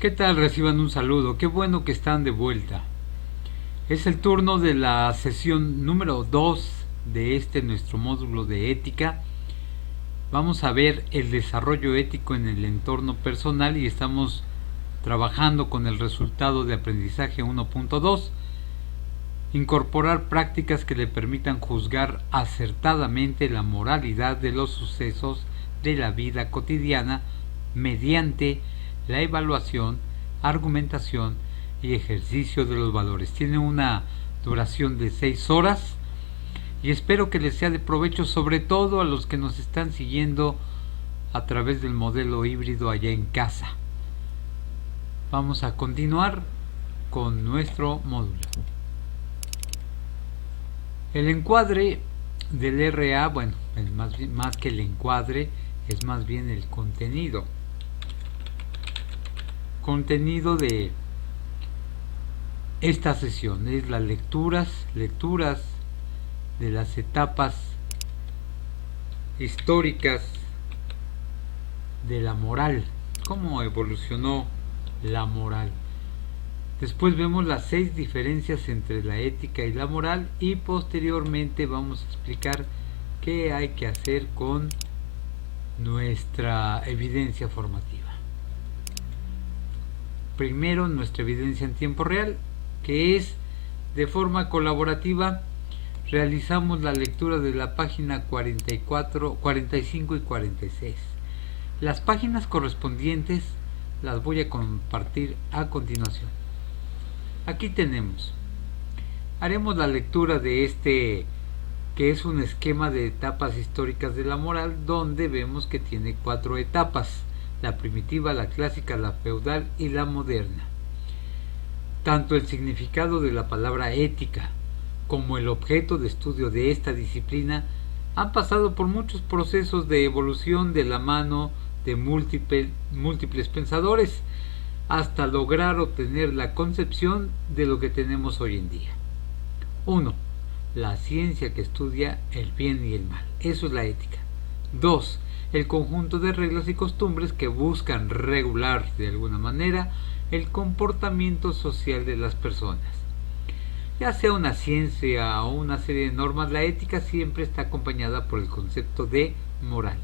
¿Qué tal? Reciban un saludo. Qué bueno que están de vuelta. Es el turno de la sesión número 2 de nuestro módulo de ética. Vamos a ver el desarrollo ético en el entorno personal y estamos trabajando con el resultado de aprendizaje 1.2. Incorporar prácticas que le permitan juzgar acertadamente la moralidad de los sucesos de la vida cotidiana mediante la evaluación, argumentación y ejercicio de los valores. Tiene una duración de 6 horas y espero que les sea de provecho, sobre todo a los que nos están siguiendo a través del modelo híbrido allá en casa. Vamos a continuar con nuestro módulo. El encuadre del RA, bueno, más que el encuadre, es más bien el contenido. Contenido de esta sesión es las lecturas de las etapas históricas de la moral, cómo evolucionó la moral. Después vemos las 6 diferencias entre la ética y la moral y posteriormente vamos a explicar qué hay que hacer con nuestra evidencia formativa. Primero, nuestra evidencia en tiempo real, que es de forma colaborativa. Realizamos la lectura de la página 44, 45 y 46. Las páginas correspondientes las voy a compartir a continuación. Aquí tenemos. Haremos la lectura de que es un esquema de etapas históricas de la moral, donde vemos que tiene 4 etapas: la primitiva, la clásica, la feudal y la moderna. Tanto el significado de la palabra ética como el objeto de estudio de esta disciplina han pasado por muchos procesos de evolución de la mano de múltiples pensadores hasta lograr obtener la concepción de lo que tenemos hoy en día. 1. La ciencia que estudia el bien y el mal. Eso es la ética. 2. El conjunto de reglas y costumbres que buscan regular de alguna manera el comportamiento social de las personas. Ya sea una ciencia o una serie de normas, la ética siempre está acompañada por el concepto de moral,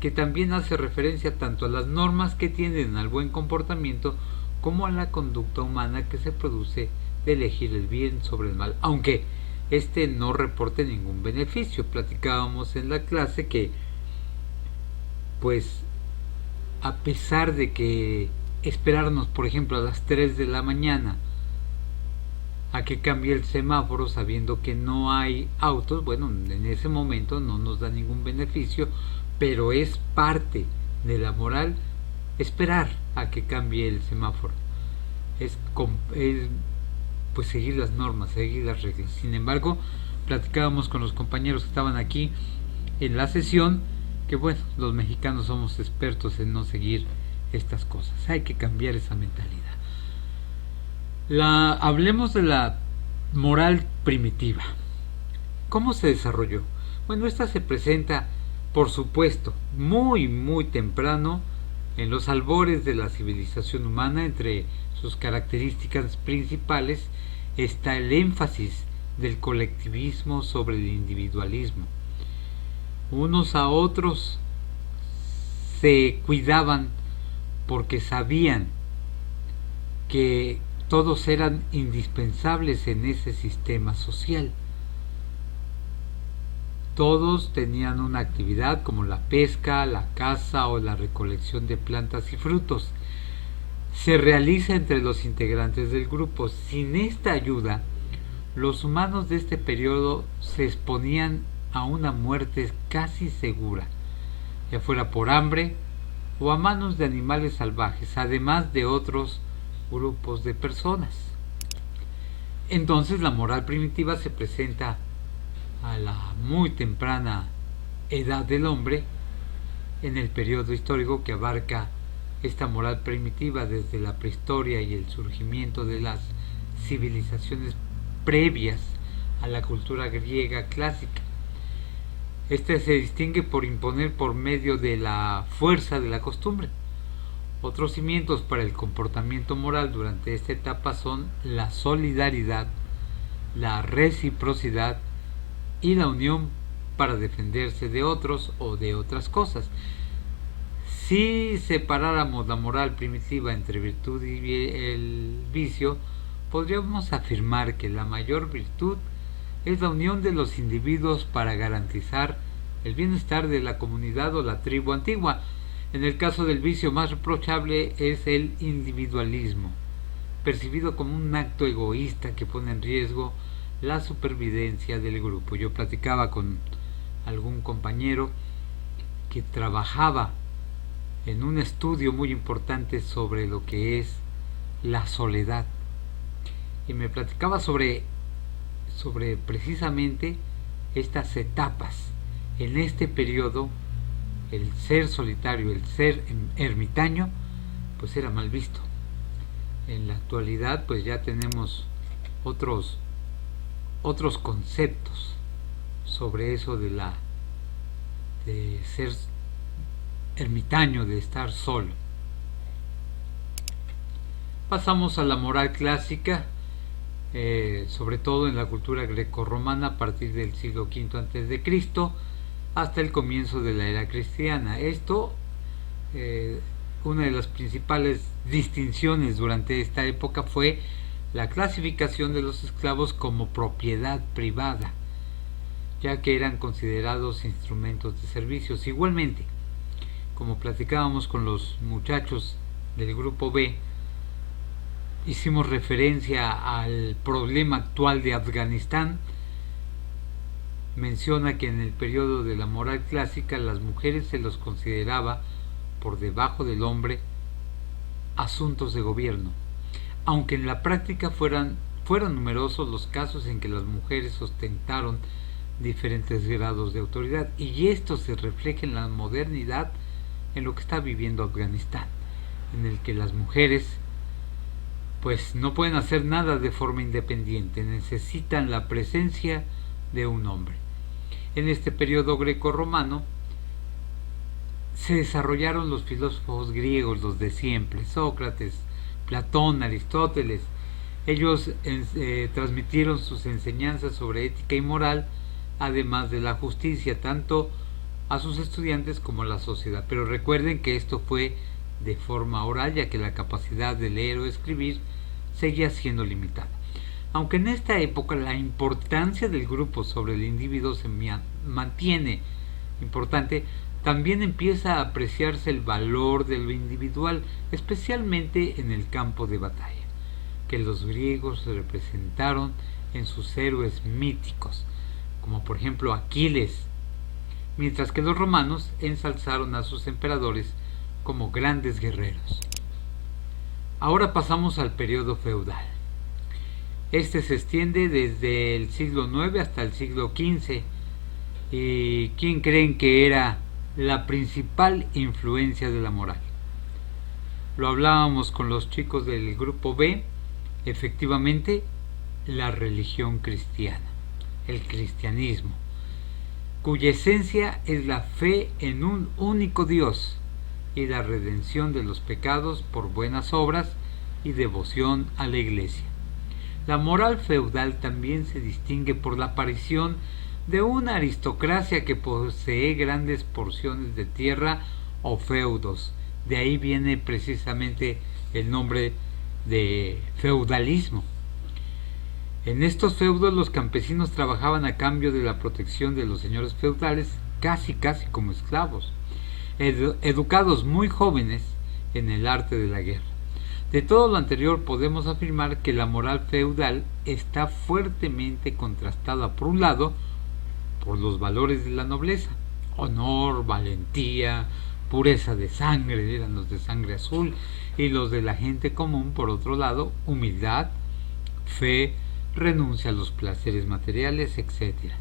que también hace referencia tanto a las normas que tienden al buen comportamiento como a la conducta humana que se produce de elegir el bien sobre el mal, aunque este no reporte ningún beneficio. Platicábamos en la clase que, pues, a pesar de que esperarnos, por ejemplo, a las 3 de la mañana a que cambie el semáforo sabiendo que no hay autos, bueno, en ese momento no nos da ningún beneficio, pero es parte de la moral esperar a que cambie el semáforo. Es pues seguir las normas, seguir las reglas. Sin embargo, platicábamos con los compañeros que estaban aquí en la sesión que, bueno, los mexicanos somos expertos en no seguir estas cosas. Hay que cambiar esa mentalidad. Hablemos de la moral primitiva. ¿Cómo se desarrolló? Bueno, esta se presenta, por supuesto, muy temprano en los albores de la civilización humana. Entre sus características principales está el énfasis del colectivismo sobre el individualismo. Unos a otros se cuidaban porque sabían que todos eran indispensables en ese sistema social. Todos tenían una actividad como la pesca, la caza o la recolección de plantas y frutos. Se realiza entre los integrantes del grupo. Sin esta ayuda, los humanos de este periodo se exponían a una muerte casi segura, ya fuera por hambre o a manos de animales salvajes, además de otros grupos de personas. Entonces la moral primitiva se presenta a la muy temprana edad del hombre, en el periodo histórico que abarca esta moral primitiva desde la prehistoria y el surgimiento de las civilizaciones previas a la cultura griega clásica. Este se distingue por imponer por medio de la fuerza de la costumbre, Otros cimientos para el comportamiento moral durante esta etapa son la solidaridad, la reciprocidad y la unión para defenderse de otros o de otras cosas. Si separáramos la moral primitiva entre virtud y el vicio, podríamos afirmar que la mayor virtud es la unión de los individuos para garantizar el bienestar de la comunidad o la tribu antigua. En el caso del vicio más reprochable es el individualismo, percibido como un acto egoísta que pone en riesgo la supervivencia del grupo. Yo platicaba con algún compañero que trabajaba en un estudio muy importante sobre lo que es la soledad y me platicaba sobre precisamente estas etapas. En este periodo el ser solitario, el ser ermitaño, pues era mal visto. En la actualidad pues ya tenemos otros conceptos sobre eso de ser ermitaño, de estar solo. Pasamos a la moral clásica, sobre todo en la cultura grecorromana a partir del siglo V a.C. hasta el comienzo de la era cristiana. Esto, una de las principales distinciones durante esta época fue la clasificación de los esclavos como propiedad privada, ya que eran considerados instrumentos de servicios. Igualmente, como platicábamos con los muchachos del grupo B, hicimos referencia al problema actual de Afganistán. Menciona que en el periodo de la moral clásica las mujeres se los consideraba por debajo del hombre asuntos de gobierno, aunque en la práctica fueron numerosos los casos en que las mujeres ostentaron diferentes grados de autoridad, y esto se refleja en la modernidad, en lo que está viviendo Afganistán, en el que las mujeres pues no pueden hacer nada de forma independiente, necesitan la presencia de un hombre. En este periodo grecorromano se desarrollaron los filósofos griegos, los de siempre, Sócrates, Platón, Aristóteles. Ellos transmitieron sus enseñanzas sobre ética y moral, además de la justicia, tanto a sus estudiantes como a la sociedad. Pero recuerden que esto fue de forma oral, ya que la capacidad de leer o escribir seguía siendo limitada. Aunque en esta época la importancia del grupo sobre el individuo se mantiene importante, también empieza a apreciarse el valor de lo individual, especialmente en el campo de batalla, que los griegos representaron en sus héroes míticos, como por ejemplo Aquiles, mientras que los romanos ensalzaron a sus emperadores como grandes guerreros. Ahora pasamos al periodo feudal. Este se extiende desde el siglo IX hasta el siglo XV. ¿Y quién creen que era la principal influencia de la moral? Lo hablábamos con los chicos del grupo B. Efectivamente, la religión cristiana, el cristianismo, cuya esencia es la fe en un único Dios y la redención de los pecados por buenas obras y devoción a la Iglesia. La moral feudal también se distingue por la aparición de una aristocracia que posee grandes porciones de tierra o feudos. De ahí viene precisamente el nombre de feudalismo. En estos feudos los campesinos trabajaban a cambio de la protección de los señores feudales, casi como esclavos, educados muy jóvenes en el arte de la guerra. De todo lo anterior podemos afirmar que la moral feudal está fuertemente contrastada, por un lado, por los valores de la nobleza: honor, valentía, pureza de sangre, eran los de sangre azul, y los de la gente común, por otro lado, humildad, fe, renuncia a los placeres materiales, etc.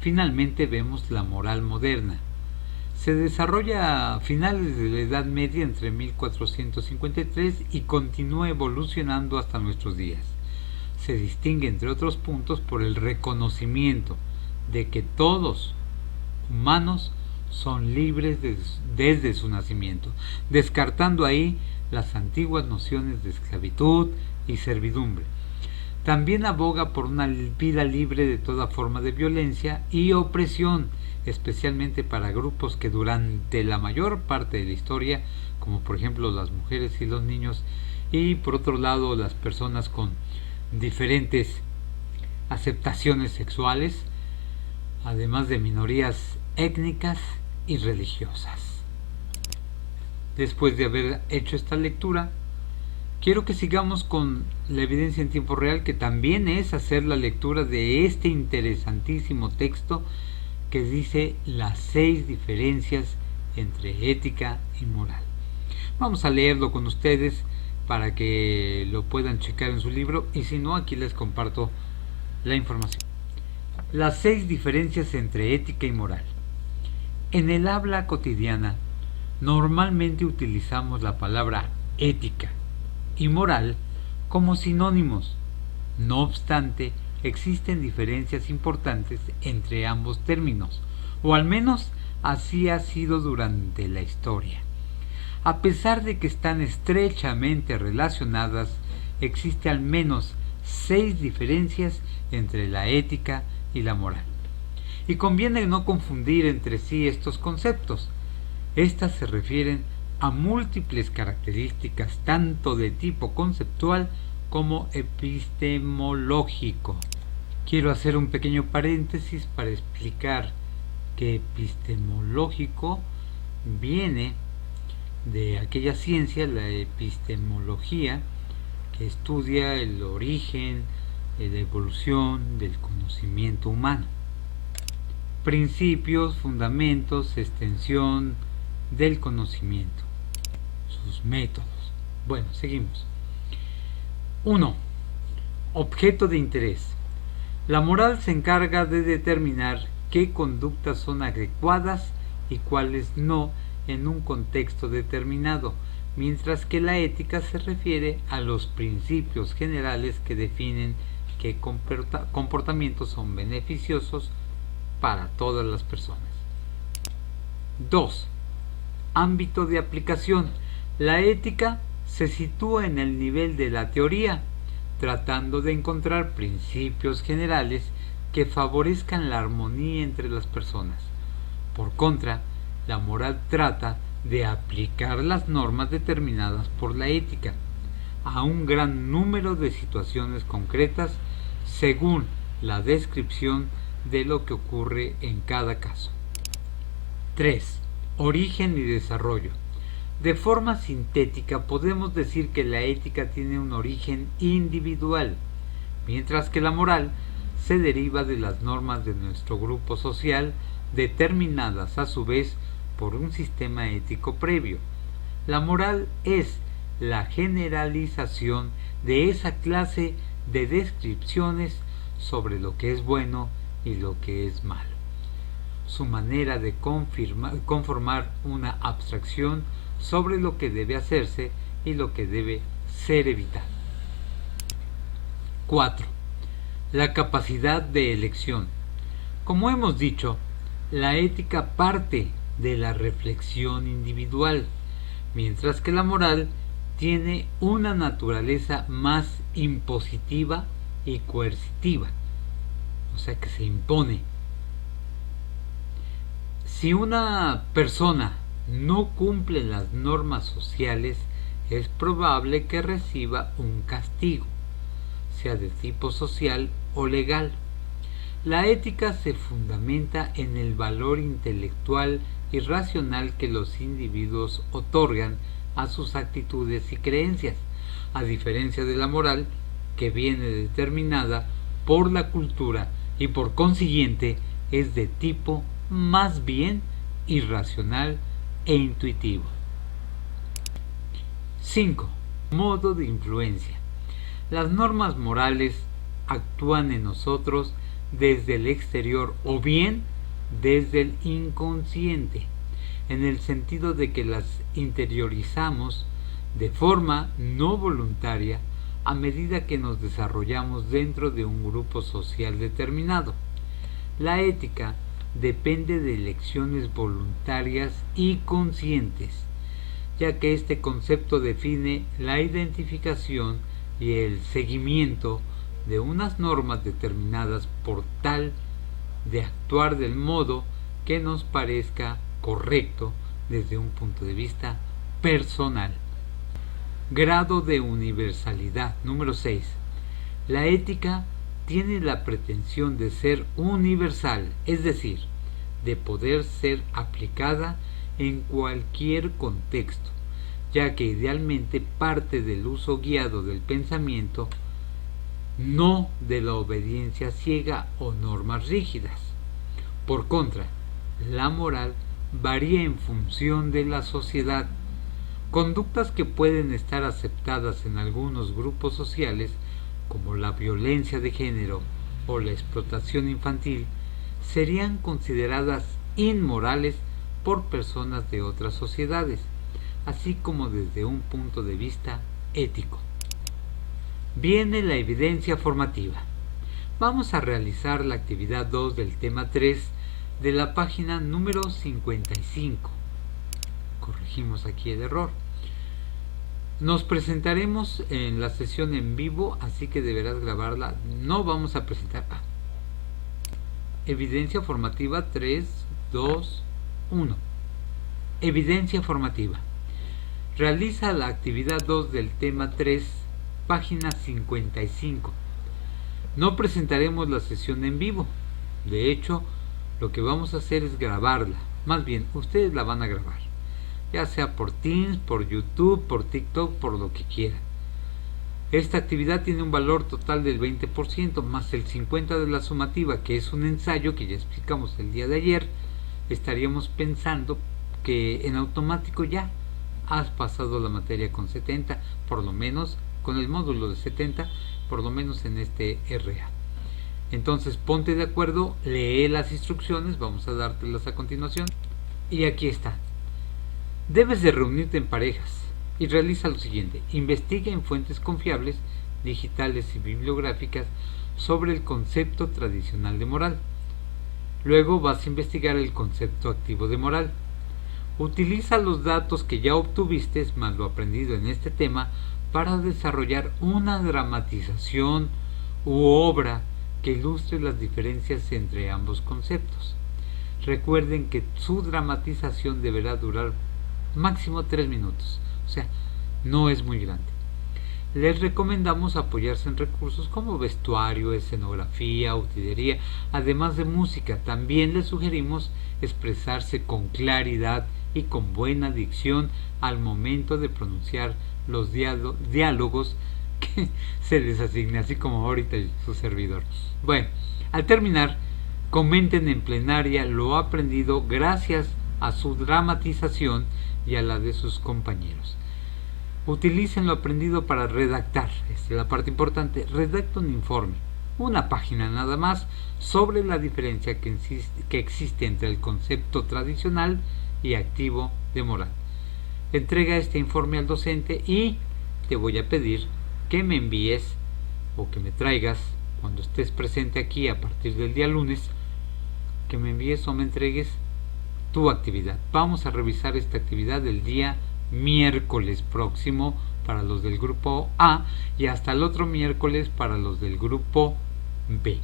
Finalmente vemos la moral moderna. Se desarrolla a finales de la Edad Media, entre 1453, y continúa evolucionando hasta nuestros días. Se distingue, entre otros puntos, por el reconocimiento de que todos humanos son libres desde su nacimiento, descartando ahí las antiguas nociones de esclavitud y servidumbre. También aboga por una vida libre de toda forma de violencia y opresión, especialmente para grupos que durante la mayor parte de la historia, como por ejemplo las mujeres y los niños, y por otro lado las personas con diferentes aceptaciones sexuales, además de minorías étnicas y religiosas. Después de haber hecho esta lectura, quiero que sigamos con la evidencia en tiempo real, que también es hacer la lectura de este interesantísimo texto que dice las 6 diferencias entre ética y moral. Vamos a leerlo con ustedes para que lo puedan checar en su libro, y si no, aquí les comparto la información. Las 6 diferencias entre ética y moral. En el habla cotidiana, normalmente utilizamos la palabra ética y moral como sinónimos. No obstante, existen diferencias importantes entre ambos términos, o al menos así ha sido durante la historia. A pesar de que están estrechamente relacionadas, existe al menos 6 diferencias entre la ética y la moral. Y conviene no confundir entre sí estos conceptos. Estas se refieren a múltiples características tanto de tipo conceptual como epistemológico. Quiero hacer un pequeño paréntesis para explicar que epistemológico viene de aquella ciencia, la epistemología, que estudia el origen, la evolución del conocimiento humano. Principios, fundamentos, extensión del conocimiento, sus métodos. Bueno, seguimos. 1. Objeto de interés. La moral se encarga de determinar qué conductas son adecuadas y cuáles no en un contexto determinado, mientras que la ética se refiere a los principios generales que definen qué comportamientos son beneficiosos para todas las personas. 2. Ámbito de aplicación. La ética se sitúa en el nivel de la teoría, tratando de encontrar principios generales que favorezcan la armonía entre las personas. Por contra, la moral trata de aplicar las normas determinadas por la ética a un gran número de situaciones concretas según la descripción de lo que ocurre en cada caso. 3. Origen y desarrollo. De forma sintética podemos decir que la ética tiene un origen individual, mientras que la moral se deriva de las normas de nuestro grupo social, determinadas a su vez por un sistema ético previo. La moral es la generalización de esa clase de descripciones sobre lo que es bueno y lo que es malo. Su manera de conformar una abstracción sobre lo que debe hacerse y lo que debe ser evitado. 4. La capacidad de elección. Como hemos dicho, la ética parte de la reflexión individual, mientras que la moral tiene una naturaleza más impositiva y coercitiva, o sea que se impone. Si una persona no cumple las normas sociales, es probable que reciba un castigo, sea de tipo social o legal. La ética se fundamenta en el valor intelectual y racional que los individuos otorgan a sus actitudes y creencias, a diferencia de la moral, que viene determinada por la cultura y por consiguiente es de tipo más bien irracional e intuitivo. 5. Modo de influencia. Las normas morales actúan en nosotros desde el exterior o bien desde el inconsciente, en el sentido de que las interiorizamos de forma no voluntaria a medida que nos desarrollamos dentro de un grupo social determinado. La ética depende de elecciones voluntarias y conscientes, ya que este concepto define la identificación y el seguimiento de unas normas determinadas por tal de actuar del modo que nos parezca correcto desde un punto de vista personal. Grado de universalidad. Número 6. La ética tiene la pretensión de ser universal, es decir, de poder ser aplicada en cualquier contexto, ya que idealmente parte del uso guiado del pensamiento, no de la obediencia ciega o normas rígidas. Por contra, la moral varía en función de la sociedad. Conductas que pueden estar aceptadas en algunos grupos sociales, como la violencia de género o la explotación infantil, serían consideradas inmorales por personas de otras sociedades, así como desde un punto de vista ético. Viene la evidencia formativa. Vamos a realizar la actividad 2 del tema 3 de la página número 55. Corregimos aquí el error. Nos presentaremos en la sesión en vivo, así que deberás grabarla. No vamos a presentar. Evidencia formativa 3, 2, 1. Evidencia formativa. Realiza la actividad 2 del tema 3, página 55. No presentaremos la sesión en vivo. De hecho, lo que vamos a hacer es grabarla. Más bien, ustedes la van a grabar, ya sea por Teams, por YouTube, por TikTok, por lo que quieran. Esta actividad tiene un valor total del 20% más el 50% de la sumativa, que es un ensayo que ya explicamos el día de ayer. Estaríamos pensando que en automático ya has pasado la materia con 70, por lo menos con el módulo de 70, por lo menos en este RA. Entonces ponte de acuerdo, lee las instrucciones, vamos a dártelas a continuación. Y aquí está. Debes de reunirte en parejas y realiza lo siguiente: investiga en fuentes confiables, digitales y bibliográficas sobre el concepto tradicional de moral. Luego vas a investigar el concepto activo de moral. Utiliza los datos que ya obtuviste más lo aprendido en este tema para desarrollar una dramatización u obra que ilustre las diferencias entre ambos conceptos. Recuerden que su dramatización deberá durar máximo 3 minutos, o sea, no es muy grande. Les recomendamos apoyarse en recursos como vestuario, escenografía, utilería, además de música. También les sugerimos expresarse con claridad y con buena dicción al momento de pronunciar los diálogos que se les asigne, así como ahorita su servidor. Bueno, al terminar, comenten en plenaria lo aprendido gracias a su dramatización y a la de sus compañeros. Utilicen lo aprendido para redactar. Esta es la parte importante. Redacta un informe, una página nada más, sobre la diferencia que existe entre el concepto tradicional y activo de moral. Entrega este informe al docente y te voy a pedir que me envíes o que me traigas, cuando estés presente aquí a partir del día lunes, que me envíes o me entregues tu actividad. Vamos a revisar esta actividad del día miércoles próximo para los del grupo A y hasta el otro miércoles para los del grupo B.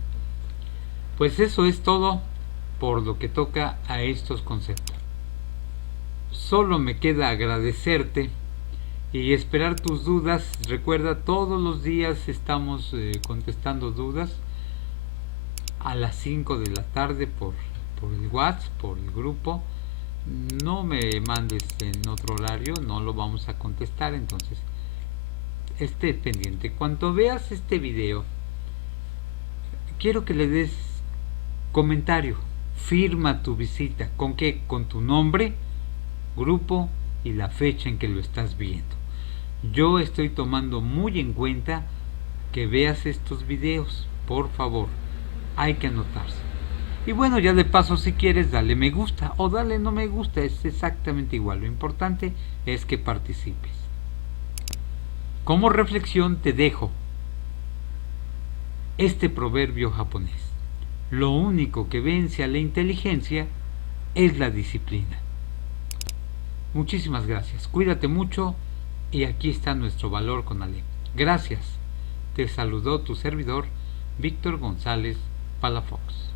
Pues eso es todo por lo que toca a estos conceptos. Solo me queda agradecerte y esperar tus dudas. Recuerda, todos los días estamos contestando dudas a las 5 de la tarde por el WhatsApp, por el grupo. No me mandes en otro horario, no lo vamos a contestar, entonces esté pendiente. Cuando veas este video, quiero que le des comentario, firma tu visita. ¿Con qué? Con tu nombre, grupo y la fecha en que lo estás viendo. Yo estoy tomando muy en cuenta que veas estos videos, por favor, hay que anotarse. Y bueno, ya de paso, si quieres, dale me gusta o dale no me gusta, es exactamente igual. Lo importante es que participes. Como reflexión te dejo este proverbio japonés: Lo único que vence a la inteligencia es la disciplina. Muchísimas gracias. Cuídate mucho y aquí está nuestro valor con Ale. Gracias. Te saludó tu servidor, Víctor González Palafox.